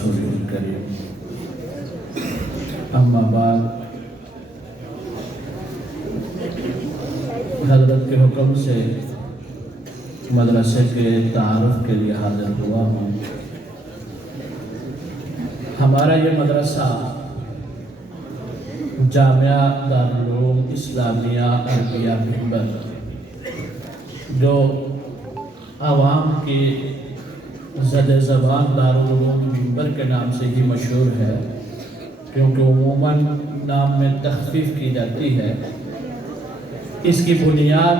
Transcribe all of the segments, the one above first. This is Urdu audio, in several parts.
رسوله الكريم اما بعد حضرت کے حکم سے مدرسے کے تعارف کے لیے حاضر ہوا ہوں۔ ہمارا یہ مدرسہ جامعہ دارالعلوم اسلامیہ عربیہ ممبر جو عوام کی زد زبان دارالعلوم ممبر کے نام سے ہی مشہور ہے، کیونکہ عموماً نام میں تخفیف کی جاتی ہے۔ اس کی بنیاد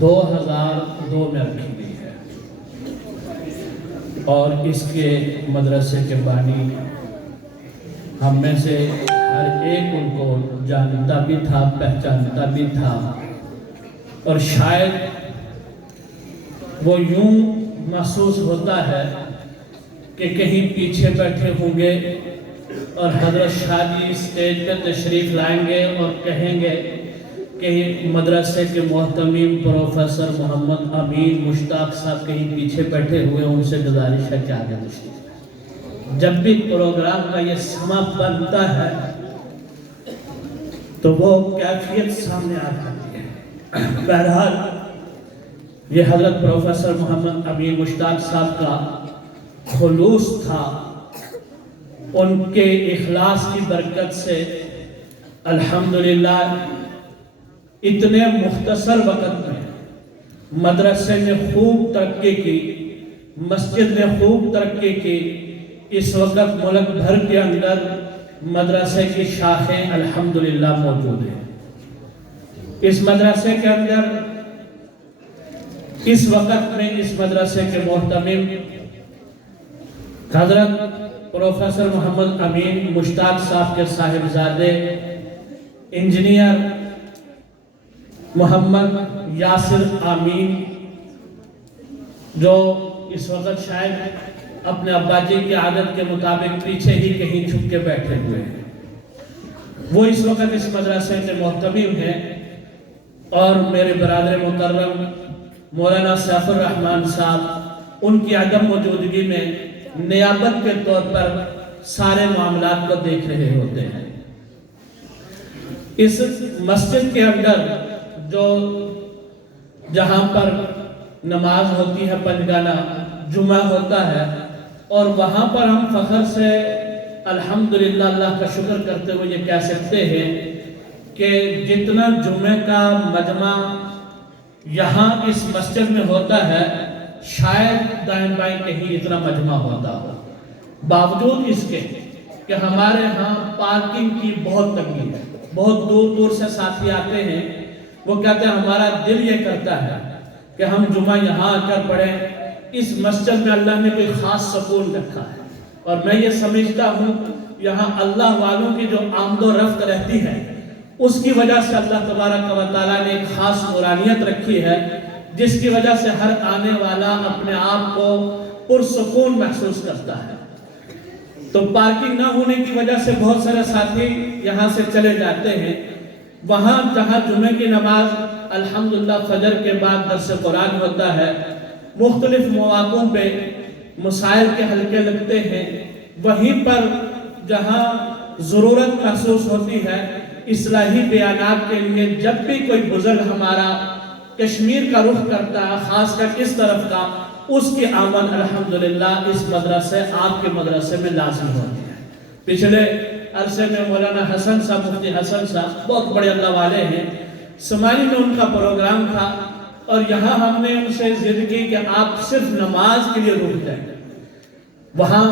2002 میں رکھی گئی ہے اور اس کے مدرسے کے بانی ہم میں سے ہر ایک ان کو جانتا بھی تھا، پہچانتا بھی تھا، اور شاید وہ یوں محسوس ہوتا ہے کہ کہیں پیچھے بیٹھے ہوں گے اور حضرت شاہ جی اسٹیج پہ تشریف لائیں گے اور کہیں گے کہ مدرسے کے محتمم پروفیسر محمد امین مشتاق صاحب کہیں پیچھے بیٹھے ہوئے، ان سے گزارش ہے کہ آگے تشریف لائیں۔ جب بھی پروگرام کا یہ سما بنتا ہے تو وہ کیفیت سامنے آ جاتی ہے۔ بہرحال یہ حضرت پروفیسر محمد امین مشتاق صاحب کا خلوص تھا، ان کے اخلاص کی برکت سے الحمدللہ اتنے مختصر وقت میں مدرسے نے خوب ترقی کی، مسجد نے خوب ترقی کی۔ اس وقت ملک بھر کے اندر مدرسے کی شاخیں الحمدللہ موجود ہیں۔ اس مدرسے کے اندر اس وقت میں اس مدرسے کے محتمم حضرت پروفیسر محمد امین مشتاق صاحب کے صاحبزادے انجینئر محمد یاسر امین، جو اس وقت شاید اپنے ابا جی کی عادت کے مطابق پیچھے ہی کہیں چھپ کے بیٹھے ہوئے ہیں، وہ اس وقت اس مدرسے کے محتمم ہیں، اور میرے برادر محترم مولانا سیف الرحمن صاحب ان کی عدم موجودگی میں نیابت کے طور پر سارے معاملات کو دیکھ رہے ہوتے ہیں۔ اس مسجد کے اندر جو جہاں پر نماز ہوتی ہے پنجگانہ جمعہ ہوتا ہے، اور وہاں پر ہم فخر سے الحمدللہ اللہ کا شکر کرتے ہوئے یہ کہہ سکتے ہیں کہ جتنا جمعہ کا مجمع یہاں اس مسجد میں ہوتا ہے شاید دائیں بائیں کہیں اتنا مجمع ہوتا ہو، باوجود اس کے کہ ہمارے ہاں پارکنگ کی بہت تنگی ہے۔ بہت دور دور سے ساتھی آتے ہیں، وہ کہتے ہیں ہمارا دل یہ کرتا ہے کہ ہم جمعہ یہاں آ کر پڑھیں۔ اس مسجد میں اللہ نے کوئی خاص سکون رکھا ہے، اور میں یہ سمجھتا ہوں یہاں اللہ والوں کی جو آمد و رفت رہتی ہے اس کی وجہ سے اللہ تبارک و تعالیٰ نے ایک خاص نورانیت رکھی ہے، جس کی وجہ سے ہر آنے والا اپنے آپ کو پرسکون محسوس کرتا ہے۔ تو پارکنگ نہ ہونے کی وجہ سے بہت سارے ساتھی یہاں سے چلے جاتے ہیں۔ وہاں جہاں جمعہ کی نماز الحمدللہ فجر کے بعد درس قرآن ہوتا ہے، مختلف مواقعوں پہ مسائل کے حلقے لگتے ہیں، وہیں پر جہاں ضرورت محسوس ہوتی ہے اصلاحی بیانات کے لیے، جب بھی کوئی بزرگ ہمارا کشمیر کا رخ کرتا ہے، خاص کر اس طرف کا، اس کی آمد الحمدللہ اس مدرسے آپ کے مدرسے میں لازم ہوتی ہے۔ پچھلے عرصے میں مولانا حسن صاحب، مفتی حسن صاحب بہت بڑے اللہ والے ہیں، سمائی میں ان کا پروگرام تھا، اور یہاں ہم نے ان سے ضد کی کہ آپ صرف نماز کے لیے رک جائیں۔ وہاں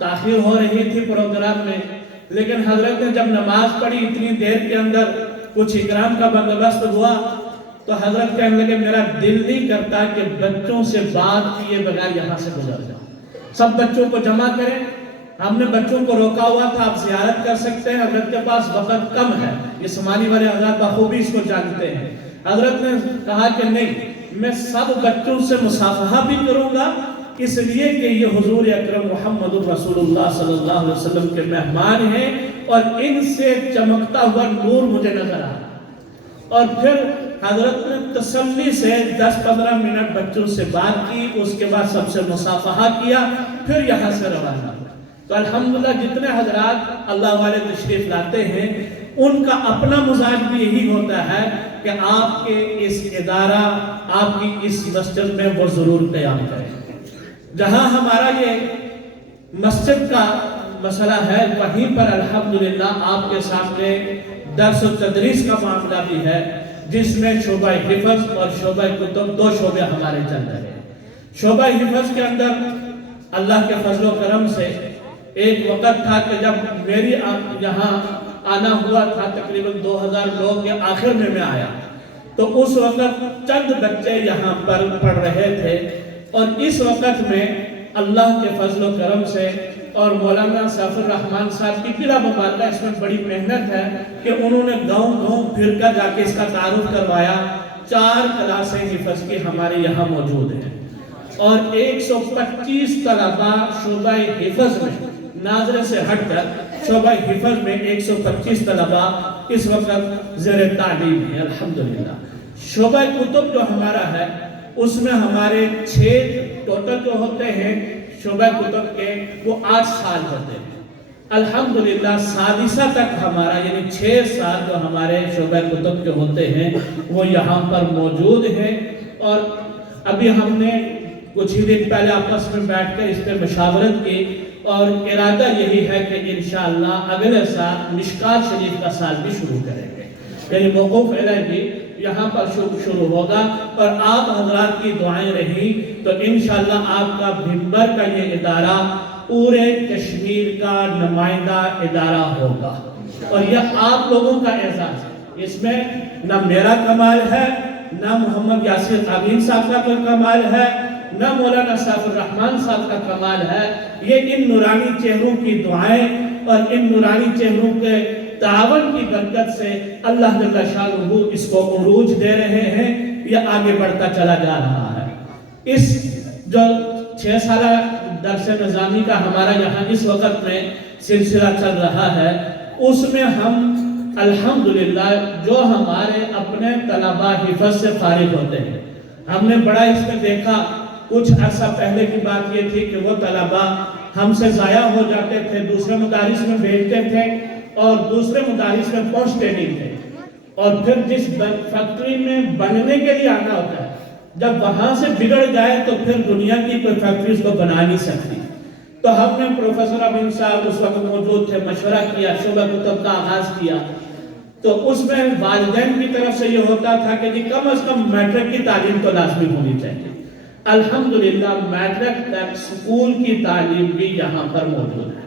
تاخیر ہو رہی تھی پروگرام میں، لیکن حضرت نے جب نماز پڑھی اتنی دیر کے اندر کچھ اکرام کا بندوبست ہوا تو حضرت کہنے لگے میرا دل نہیں کرتا کہ بچوں سے بات کیے بغیر یہاں سے گزر جاؤں، سب بچوں کو جمع کریں۔ ہم نے بچوں کو روکا ہوا تھا، آپ زیارت کر سکتے ہیں، حضرت کے پاس وقت کم ہے، یہ سمانی والے حضرات بخوبی اس کو جانتے ہیں۔ حضرت نے کہا کہ نہیں، میں سب بچوں سے مصافحہ بھی کروں گا، اس لیے کہ یہ حضور اکرم محمد رسول اللہ صلی اللہ علیہ وسلم کے مہمان ہیں، اور ان سے چمکتا ہوا نور مجھے نظر آ رہا۔ اور پھر حضرت نے تسلی سے 10-15 منٹ بچوں سے بات کی، اس کے بعد سب سے مصافحہ کیا، پھر یہاں سے روانہ ہوا۔ تو الحمدللہ جتنے حضرات اللہ والے تشریف لاتے ہیں ان کا اپنا مزاج بھی یہی ہوتا ہے کہ آپ کے اس ادارہ، آپ کی اس مسجد میں وہ ضرور قیام کریں۔ جہاں ہمارا یہ مسجد کا مسئلہ ہے وہیں پر الحمدللہ آپ کے سامنے درس و تدریس کا معاملہ بھی ہے، جس میں شعبہ حفظ اور شعبہ کتب 2 شعبے ہمارے چل رہے ہیں۔ شعبہ حفظ کے اندر اللہ کے فضل و کرم سے ایک وقت تھا کہ جب میری یہاں آنا ہوا تھا، تقریباً 2000 لوگ کے آخر میں آیا، تو اس وقت چند بچے یہاں پر پڑھ رہے تھے، اور اس وقت میں اللہ کے فضل و کرم سے اور مولانا سیف الرحمن صاحب کی بلا مبالغہ اس میں بڑی محنت ہے کہ انہوں نے گاؤں پھر کر جا کے اس کا تعارف کروایا۔ 4 کلاسیں حفظ کی ہمارے یہاں موجود ہیں، اور 125 طلباء شعبہ حفظ میں، ناظرے سے ہٹ کر شعبہ حفظ میں 125 طلباء اس وقت زیر تعلیم ہیں الحمدللہ۔ شعبہ کتب جو ہمارا ہے اس میں ہمارے 6 ٹوٹل جو ہوتے ہیں شعبہ کتب کے، وہ 8 سال ہوتے ہیں الحمدللہ۔ سادسہ تک ہمارا یعنی 6 سال جو ہمارے شعبہ کتب کے ہوتے ہیں وہ یہاں پر موجود ہیں، اور ابھی ہم نے کچھ ہی دن پہلے آپس میں بیٹھ کر اس پہ مشاورت کی، اور ارادہ یہی ہے کہ انشاءاللہ اگلے سال مشکات شریف کا سال بھی شروع کریں گے، یعنی موقوف علیہ بھی یہاں پر شروع ہوگا۔ اور آپ حضرات کی دعائیں رہی تو انشاءاللہ آپ کا بھمبر کا یہ ادارہ پورے کشمیر کا نمائندہ ادارہ ہوگا، اور یہ آپ لوگوں کا اعزاز ہے۔ اس میں نہ میرا کمال ہے، نہ محمد یاسر امین صاحب کا کوئی کمال ہے، نہ مولانا سیف الرحمن صاحب کا کمال ہے، یہ ان نورانی چہروں کی دعائیں اور ان نورانی چہروں کے تعاون کی برکت سے اللہ جل شانہ اس کو عروج دے رہے ہیں، یہ آگے بڑھتا چلا جا رہا ہے۔ اس جو 6 سالہ درس نظامی کا ہمارا یہاں اس وقت میں سلسلہ چل رہا ہے، اس میں ہم الحمدللہ جو ہمارے اپنے طلباء حفظ سے فارغ ہوتے ہیں، ہم نے بڑا اس میں دیکھا، کچھ عرصہ پہلے کی بات یہ تھی کہ وہ طلباء ہم سے ضائع ہو جاتے تھے، دوسرے مدارس میں بھیجتے تھے اور دوسرے مدارس میں پہنچتے نہیں تھے، اور پھر جس فیکٹری میں بننے کے لیے آنا ہوتا ہے، جب وہاں سے بگڑ جائے تو پھر دنیا کی کوئی فیکٹری اس کو بنا نہیں سکتی۔ تو ہم نے پروفیسر امین صاحب اس وقت موجود تھے، مشورہ کیا، شعبہ کتب کا آغاز کیا، تو اس میں والدین کی طرف سے یہ ہوتا تھا کہ کم از کم میٹرک کی تعلیم تو لازمی ہونی چاہیے۔ الحمدللہ میٹرک تک سکول کی تعلیم بھی یہاں پر موجود ہے،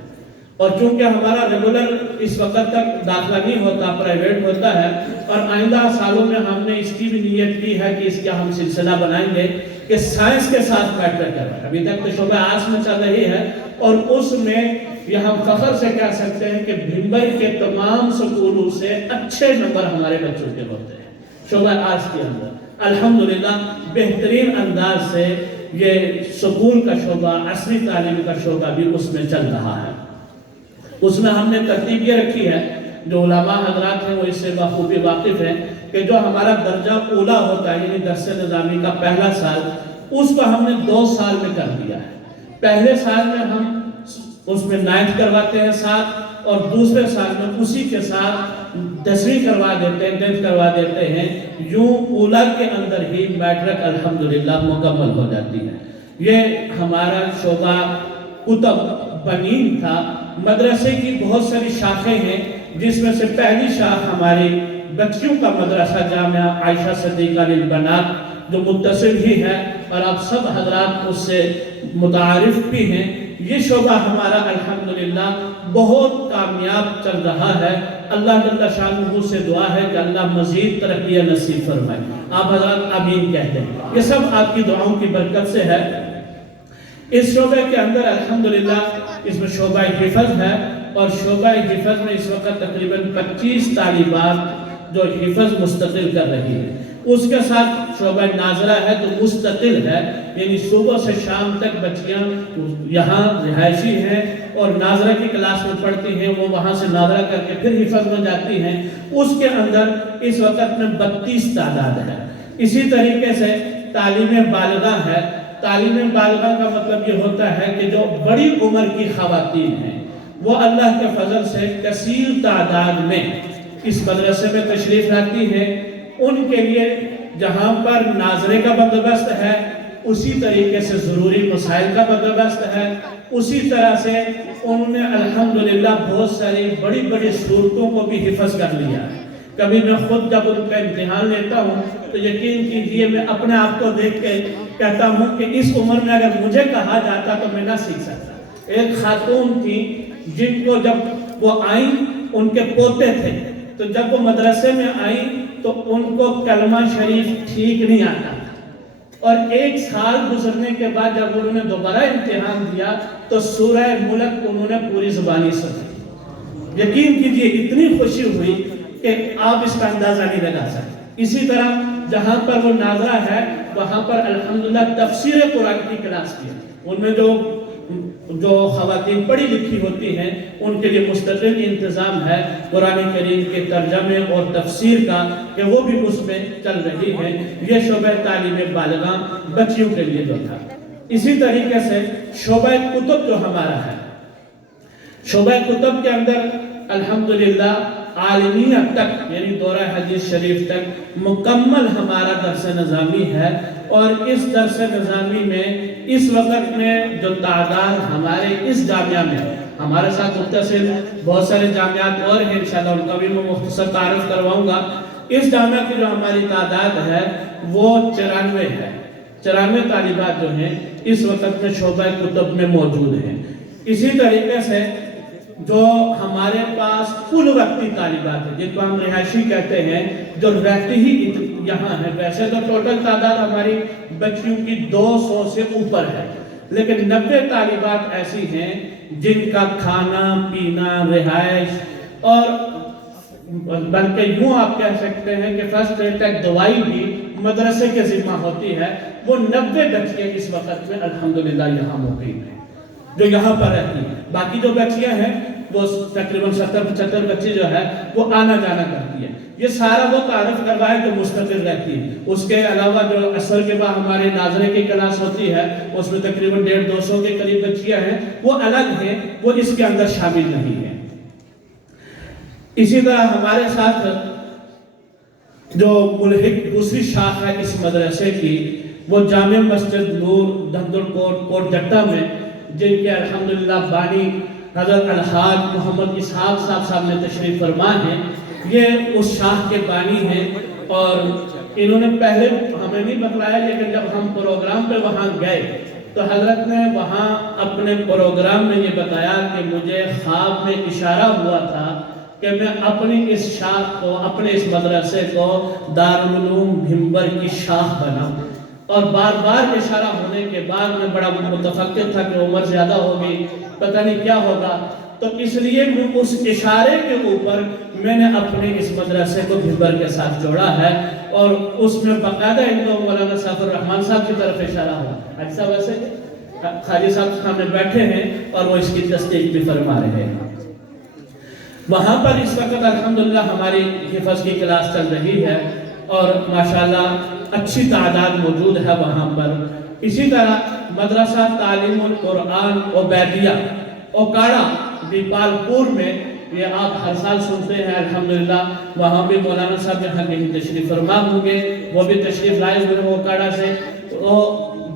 اور چونکہ ہمارا ریگولر اس وقت تک داخلہ نہیں ہوتا، پرائیویٹ ہوتا ہے، اور آئندہ سالوں میں ہم نے اس کی بھی نیت کی ہے کہ اس کا ہم سلسلہ بنائیں گے کہ سائنس کے ساتھ میٹرک کروائیں۔ ابھی تک تو شعبہ آرٹس میں چل رہی ہے، اور اس میں یہ ہم فخر سے کہہ سکتے ہیں کہ بھمبر کے تمام سکولوں سے اچھے نمبر ہمارے بچوں کے ہوتے ہیں شعبہ آرٹس کے اندر۔ الحمدللہ بہترین انداز سے یہ سکول کا شعبہ، عصری تعلیم کا شعبہ بھی اس میں چل رہا ہے۔ اس میں ہم نے ترتیب یہ رکھی ہے، جو علماء حضرات ہیں وہ اس سے بخوبی واقف ہیں، کہ جو ہمارا درجہ اولا ہوتا ہے یعنی درس نظامی کا پہلا سال، اس کو ہم نے 2 سال میں کر دیا ہے۔ پہلے سال میں ہم اس میں 9th کرواتے ہیں ساتھ، اور دوسرے سال میں اسی کے ساتھ 10ویں کروا دیتے ہیں، 10th کروا دیتے ہیں، یوں اولا کے اندر ہی میٹرک الحمدللہ مکمل ہو جاتی ہے۔ یہ ہمارا شعبہ کتب بنین تھا۔ مدرسے کی بہت ساری شاخیں ہیں، جس میں سے پہلی شاخ ہماری بچیوں کا مدرسہ جامعہ عائشہ صدیقہ للبنات جو متصل ہی ہے، اور آپ سب حضرات اس سے متعارف بھی ہیں۔ یہ شعبہ ہمارا الحمدللہ بہت کامیاب چل رہا ہے۔ اللہ جل شانہ سے دعا ہے کہ اللہ مزید ترقی نصیب فرمائے۔ آپ حضرات آمین کہتے ہیں، یہ سب آپ کی دعاؤں کی برکت سے ہے۔ اس شعبے کے اندر الحمدللہ اس میں شعبہ حفظ ہے، اور شعبہ حفظ میں اس وقت تقریباً 25 طالبات جو حفظ مستقل کر رہی ہے۔ اس کے ساتھ شعبہ ناظرہ ہے تو مستقل ہے، یعنی صبح سے شام تک بچیاں یہاں رہائشی ہیں اور ناظرہ کی کلاس میں پڑھتی ہیں، وہ وہاں سے ناظرہ کر کے پھر حفظ میں جاتی ہیں۔ اس کے اندر اس وقت میں 32 تعداد ہے۔ اسی طریقے سے تعلیم بالغہ ہے۔ تعلیم بالغہ کا مطلب یہ ہوتا ہے کہ جو بڑی عمر کی خواتین ہیں وہ اللہ کے فضل سے کثیر تعداد میں اس مدرسے میں تشریف لاتی ہیں۔ ان کے لیے جہاں پر ناظرے کا بندوبست ہے، اسی طریقے سے ضروری مسائل کا بندوبست ہے، اسی طرح سے انہوں نے الحمدللہ بہت ساری بڑی بڑی صورتوں کو بھی حفظ کر لیا ہے۔ کبھی میں خود جب ان کا امتحان لیتا ہوں تو یقین کیجئے میں اپنے آپ کو دیکھ کے کہتا ہوں کہ اس عمر میں اگر مجھے کہا جاتا تو میں نہ سیکھ سکتا۔ ایک خاتون تھی جن کو جب وہ آئیں، ان کے پوتے تھے، تو جب وہ مدرسے میں آئیں تو ان کو کلمہ شریف ٹھیک نہیں آتا، اور 1 سال گزرنے کے بعد جب انہوں نے دوبارہ امتحان دیا تو سورہ ملک انہوں نے پوری زبانی سمجھی۔ یقین کیجئے اتنی خوشی ہوئی کہ آپ اس کا اندازہ نہیں لگا سکتے۔ اسی طرح جہاں پر وہ ناظرہ ہے وہاں پر الحمدللہ تفسیر قرآن کی کلاس کی ہے۔ ان میں جو خواتین پڑھی لکھی ہوتی ہیں ان کے لیے مستقل انتظام ہے قرآن کریم کے ترجمے اور تفسیر کا، کہ وہ بھی اس میں چل رہی ہے۔ یہ شعبہ تعلیم بالغہ بچیوں کے لیے جو تھا۔ اسی طریقے سے شعبہ کتب جو ہمارا ہے، شعبہ کتب کے اندر الحمدللہ عالمیہ تک یعنی دورہ حدیث شریف تک مکمل ہمارا درس نظامی ہے، اور اس درس نظامی میں اس وقت میں جو تعداد ہمارے اس جامعہ میں، ہمارے ساتھ متصل بہت سارے جامعات اور ہیں انشاءاللہ ان کا بھی میں مختصر تعارف کرواؤں گا۔ اس جامعہ کی جو ہماری تعداد ہے وہ 94 ہے۔ 94 طالبات جو ہیں اس وقت میں شعبہ کتب میں موجود ہیں۔ اسی طریقے سے جو ہمارے پاس کل وقتی طالبات ہیں جن کو ہم رہائشی کہتے ہیں، جو رہتی ہی یہاں ہے، ویسے تو ٹوٹل تعداد ہماری بچیوں کی 200 سے اوپر ہے، لیکن 90 طالبات ایسی ہیں جن کا کھانا پینا رہائش اور بلکہ یوں آپ کہہ سکتے ہیں کہ فرسٹ ایڈ تک دوائی بھی مدرسے کے ذمہ ہوتی ہے۔ وہ 90 بچیاں اس وقت میں الحمدللہ یہاں مقیم ہیں جو یہاں پر رہتی ہیں۔ باقی جو بچیاں ہیں وہ تقریباً 70-75 بچی جو ہے وہ آنا جانا کرتی ہے۔ یہ سارا وہ تعارف کروائے جو مستقل رہتی ہے۔ اس کے علاوہ جو عصر کے بعد ہمارے ناظرے کی کلاس ہوتی ہے اس میں تقریباً 150-200 کے قریب بچیاں ہیں، وہ الگ ہیں، وہ اس کے اندر شامل نہیں ہیں۔ اسی طرح ہمارے ساتھ جو ملحق دوسری شاخ ہے اس مدرسے کی، وہ جامع مسجد نور دھندل کوٹ جٹا میں، جن کے الحمدللہ بانی حضرت الحاج محمد اسحاق صاحب نے تشریف فرما ہیں۔ یہ اس شاخ کے بانی ہیں، اور انہوں نے پہلے ہمیں نہیں بتلایا، لیکن جب ہم پروگرام پہ وہاں گئے تو حضرت نے وہاں اپنے پروگرام میں یہ بتایا کہ مجھے خواب میں اشارہ ہوا تھا کہ میں اپنی اس شاخ کو، اپنے اس مدرسے کو دارالعلوم بھمبر کی شاخ بناؤں، اور بار بار اشارہ ہونے کے بعد میں بڑا متفکر تھا کہ عمر زیادہ ہوگی، پتہ نہیں کیا ہوگا، تو اس لیے میں اس اشارے کے اوپر میں نے اپنے اس مدرسے کو بھمبر کے ساتھ جوڑا ہے، اور اس میں باقاعدہ ان کو مولانا سیف الرحمن صاحب کی طرف اشارہ ہوا۔ ایسا ویسے خاجی صاحب سامنے بیٹھے ہیں اور وہ اس کی تصدیق بھی فرما رہے ہیں۔ وہاں پر اس وقت الحمدللہ ہماری حفظ کی کلاس چل رہی ہے، اور ماشاءاللہ اچھی تعداد موجود ہے وہاں پر۔ اسی طرح مدرسہ تعلیم القرآن عبیدیہ اوکاڑا دیپال پور میں، یہ آپ ہر سال سنتے ہیں الحمدللہ، وہاں بھی مولانا صاحب یہاں کہیں تشریف فرما ہوں گے، وہ بھی تشریف لائے ہوئے ہیں اوکاڑا سے، تو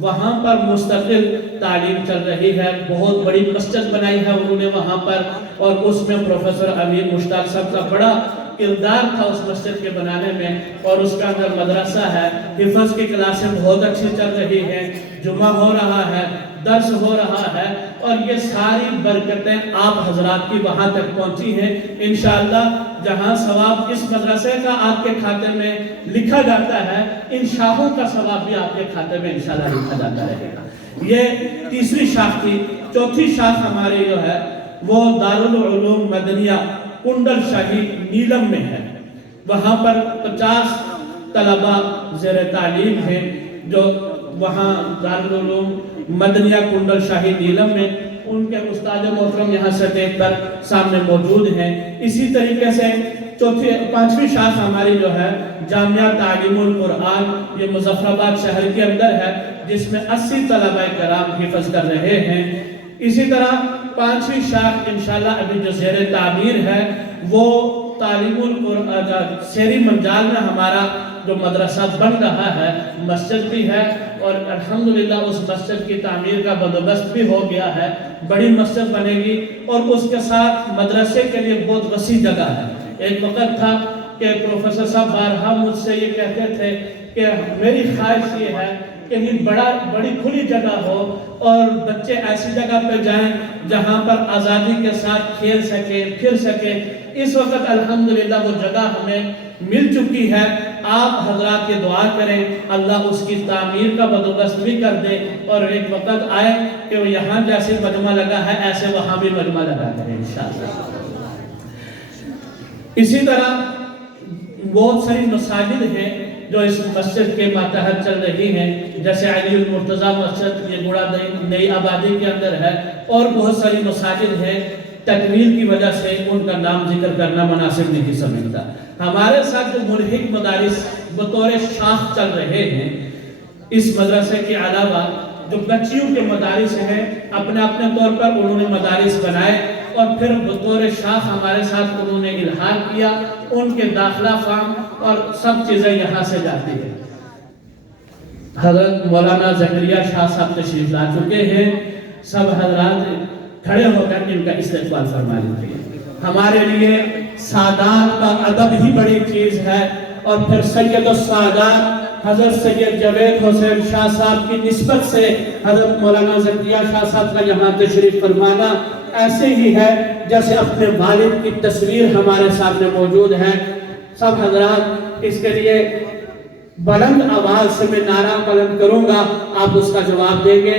وہاں پر مستقل تعلیم چل رہی ہے۔ بہت بڑی مسجد بنائی ہے انہوں نے وہاں پر، اور اس میں پروفیسر امیر مشتاق صاحب کا بڑا کردار تھا اس مسجد کے بنانے میں، اور اس کا اندر مدرسہ ہے، حفظ کی کلاسیں بہت اچھی چل رہی ہیں، جمعہ ہو رہا ہے، درس ہو رہا ہے، اور یہ ساری برکتیں آپ حضرات کی وہاں تک پہنچی ہیں۔ انشاءاللہ جہاں ثواب اس مدرسے کا آپ کے کھاتے میں لکھا جاتا ہے، ان شاخوں کا ثواب بھی آپ کے کھاتے میں انشاءاللہ لکھا جاتا رہے گا۔ یہ تیسری شاخ تھی۔ چوتھی شاخ ہماری جو ہے وہ دارالعلوم مدنیہ کنڈل شاہی نیلم میں ہے۔ وہاں پر 50 طلبہ زیر تعلیم ہیں جو وہاں دارالعلوم مدنیہ کنڈل شاہی نیلم میں، ان کے استاد محترم یہاں سے دیکھ کر سامنے موجود ہیں۔ اسی طریقے سے پانچویں شاخ ہماری جو ہے جامعہ تعلیم القرآن، یہ مظفر آباد شہر کے اندر ہے، جس میں 80 طلبہ کرام حفظ کر رہے ہیں۔ اسی طرح پانچویں شاخ انشاءاللہ ابھی جو زیر تعمیر ہے وہ تعلیم القرآن سیری منجال میں ہمارا جو مدرسہ بن رہا ہے، مسجد بھی ہے، اور الحمدللہ اس مسجد کی تعمیر کا بندوبست بھی ہو گیا ہے، بڑی مسجد بنے گی، اور اس کے ساتھ مدرسے کے لیے بہت وسیع جگہ ہے۔ ایک وقت تھا کہ پروفیسر صاحب بارہا مجھ سے یہ کہتے تھے کہ میری خواہش یہ ہے کہ بڑی کھلی جگہ ہو اور بچے ایسی جگہ پہ جائیں جہاں پر آزادی کے ساتھ کھیل سکیں، پھر سکیں۔ اس وقت الحمدللہ وہ جگہ ہمیں مل چکی ہے۔ آپ حضرات یہ دعا کریں اللہ اس کی تعمیر کا بندوبست بھی کر دے، اور ایک وقت آئے کہ وہ یہاں جیسے مجمع لگا ہے ایسے وہاں بھی مجمع لگا کریں انشاءاللہ۔ اسی طرح بہت ساری مساجد ہیں جو اس مسجد کے ماتحت چل رہی ہیں، جیسے علی المرتضیٰ مسجد، یہ گوڑا نئی آبادی کے اندر ہے، اور بہت ساری مساجد ہیں۔ تکمیل کی وجہ سے ان کا نام ذکر کرنا مناسب نہیں سمجھتا۔ ہمارے ساتھ جو ملحق مدارس بطور شاخ چل رہے ہیں، اس مدرسے کے علاوہ جو بچیوں کے مدارس ہیں، اپنے طور پر انہوں نے مدارس بنائے، اور پھر بطور شاخ ہمارے ساتھ انہوں نے الحاق کیا۔ ان کے داخلہ فارم اور سب چیزیں یہاں سے جاتی ہیں۔ حضرت مولانا زکریا شاہ صاحب تشریف لا چکے ہیں، سب حضرات کھڑے ہو کر ان کا استقبال فرما لیجیے۔ ہمارے لیے سادات کا ادب ہی بڑی چیز ہے، اور پھر سید السادات حضرت سید جاوید حسین شاہ صاحب کی نسبت سے حضرت مولانا زکریا شاہ صاحب کا یہاں تشریف فرمانا ایسے ہی ہے جیسے اپنے والد کی تصویر ہمارے سامنے موجود ہے۔ سب حضرات اس کے لیے بلند آواز سے میں نعرہ بلند کروں گا، آپ اس کا جواب دیں گے۔